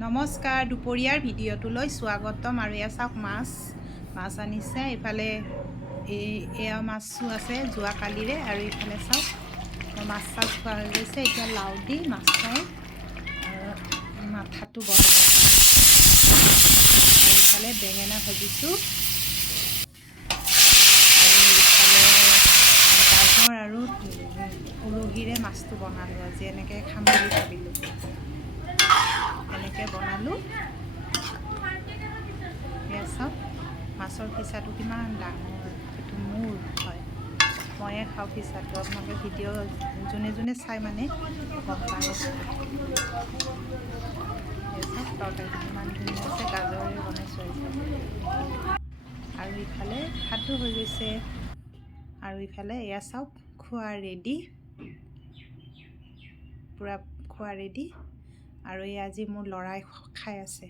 নমস্কাৰ, দুপৰীয়াৰ ভিডিঅ'টোলৈ স্বাগতম। আৰু এয়া চাওক মাছ আনিছে। এইফালে এয়া মাছো আছে যোৱাকালিৰে। আৰু এইফালে চাওক মাছ খোৱা হৈ গৈছে। এতিয়া লাও দি মাছ ফ্ৰাই আৰু মাথাটো বনাই আৰু এইফালে বেঙেনা ভাজিছোঁ আৰু এইফালে গাজৰ আৰু উৰহীৰে মাছটো বনালোঁ। আজি এনেকৈ খাম বুলি ভাবিলোঁ, এনেকৈ বনালোঁ। এয়া চাওক মাছৰ ফিচাটো কিমান ডাঙৰ, এইটো মোৰ হয়, ময়ে খাওঁ ফিচাটো। আপোনালোকে ভিডিঅ' যোনে যোনে চাই মানে গম পাই। এয়া চাওক তৰকাৰীটো কিমান ধুনীয়া আছে, গাজৰেৰে বনাইছোঁ আজি। আৰু ইফালে ভাতো হৈ গৈছে। আৰু ইফালে এয়া চাওক খোৱা ৰেডি, পূৰা খোৱা ৰেডি। আৰু এই আজি মোৰ ল'ৰাই খাই আছে।